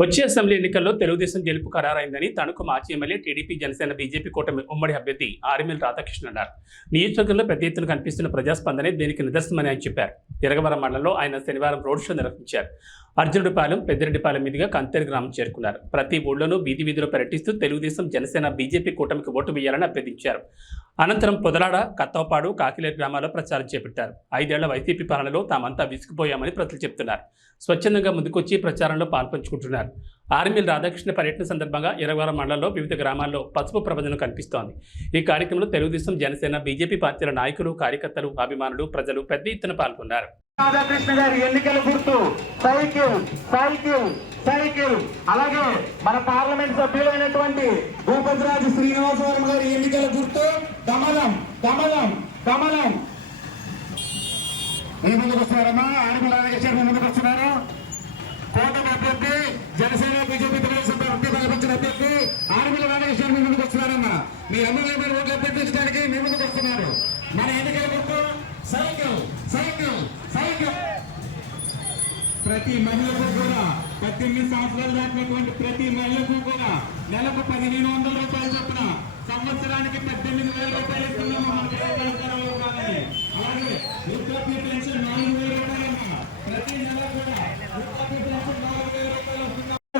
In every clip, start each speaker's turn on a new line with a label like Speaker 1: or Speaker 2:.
Speaker 1: వచ్చే అసెంబ్లీ ఎన్నికల్లో తెలుగుదేశం గెలుపు ఖరారైందని తణుకు మాజీ ఎమ్మెల్యే టీడీపీ జనసేన బీజేపీ కూటమి ఉమ్మడి అభ్యర్థి ఆర్మిల్ రాధాకృష్ణ అన్నారు. నియోజకవర్గంలో పెద్ద ఎత్తున కనిపిస్తున్న ప్రజాస్పందనే దీనికి నిదర్శనమని ఆయన చెప్పారు. ఇరగవరం మండలంలో ఆయన శనివారం రోడ్ షో నిర్వహించారు. అర్జునుడిపాలెం పెద్దిరెడ్డిపాలెం మీదుగా కంతేరు గ్రామం చేరుకున్నారు. ప్రతి ఊళ్ళోనూ వీధి వీధిలో పర్యటిస్తూ తెలుగుదేశం జనసేన బీజేపీ కూటమికి ఓటు వేయాలని అభ్యర్థించారు. అనంతరం పొదలాడ కత్తవపాడు కాకిలేరు గ్రామాల్లో ప్రచారం చేపట్టారు. ఐదేళ్ళ వైసీపీ పాలనలో తామంతా విసిగిపోయామని ప్రజలు చెప్తున్నారు. స్వచ్ఛందంగా ముందుకొచ్చి ప్రచారంలో పాల్పంచుకుంటున్నారు. ఆర్మీల్ రాధాకృష్ణ పర్యటన సందర్భంగా ఇరవై మండలంలో వివిధ గ్రామాల్లో పసుపు ప్రబంధనం కనిపిస్తోంది. ఈ కార్యక్రమంలో తెలుగుదేశం జనసేన బీజేపీ పార్టీల నాయకులు కార్యకర్తలు అభిమానులు ప్రజలు పెద్ద ఎత్తున పాల్గొన్నారు.
Speaker 2: రాధాకృష్ణ గారి ఎన్నికల గుర్తు సైకిల్ సైకిల్ సైకిల్. అలాగే మన పార్లమెంట్ సభ్యులైనటువంటి భూపతిరాజు శ్రీనివాసవరం గారి ఎన్నికల గుర్తు కమలం కమలం కమలం మీ ముందుకు వస్తున్నారమ్మా ఆడిపి రాధాకృష్ణ మీ ముందుకు వస్తున్నారు. కోటమి అభ్యర్థి జనసేన బీజేపీ తెలుగుదేశం పార్టీ కల్పించిన అభ్యర్థి ఆర్మీల రాధాకృష్ణ మీ ముందుకు వస్తున్నారమ్మా. మీ అందరూ మీరు ఓట్లు అభ్యర్థించడానికి మీ ముందుకు వస్తున్నారు. మన ఎన్నికల గుర్తు సైకిల్ సైకిల్ సైకిల్. ప్రతి మహిళకు కూడా పద్దెనిమిది సంవత్సరాలు దాటినటువంటి ప్రతి మహిళకు కూడా నెలకు పదిహేను వందల రూపాయలు చొప్పున సంవత్సరానికి పద్దెనిమిది వేల రూపాయలు ఇస్తున్నాము మన కేంద్రంలో కానీ అలాగే వృద్ధాప్య పెన్షన్ నాలుగు వేల రూపాయలమ్మా ప్రతి నెల కూడా వృద్ధాప్య పెన్షన్ నాలుగు వేల రూపాయలు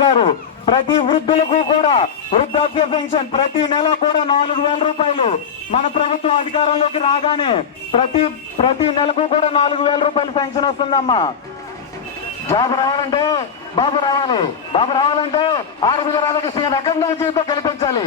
Speaker 2: వస్తున్నాము ప్రతి వృద్ధులకు కూడా వృద్ధాప్య పెన్షన్ ప్రతి నెల కూడా నాలుగు వేల రూపాయలు. మన ప్రభుత్వం అధికారంలోకి రాగానే ప్రతి ప్రతి నెలకు కూడా నాలుగు వేల రూపాయలు పెన్షన్ వస్తుందమ్మా. జాబ్ రావాలంటే బాబు రావాలి. బాబు రావాలంటే ఆరు రాధాకృష్ణ రకంగా జీవితం కల్పించాలి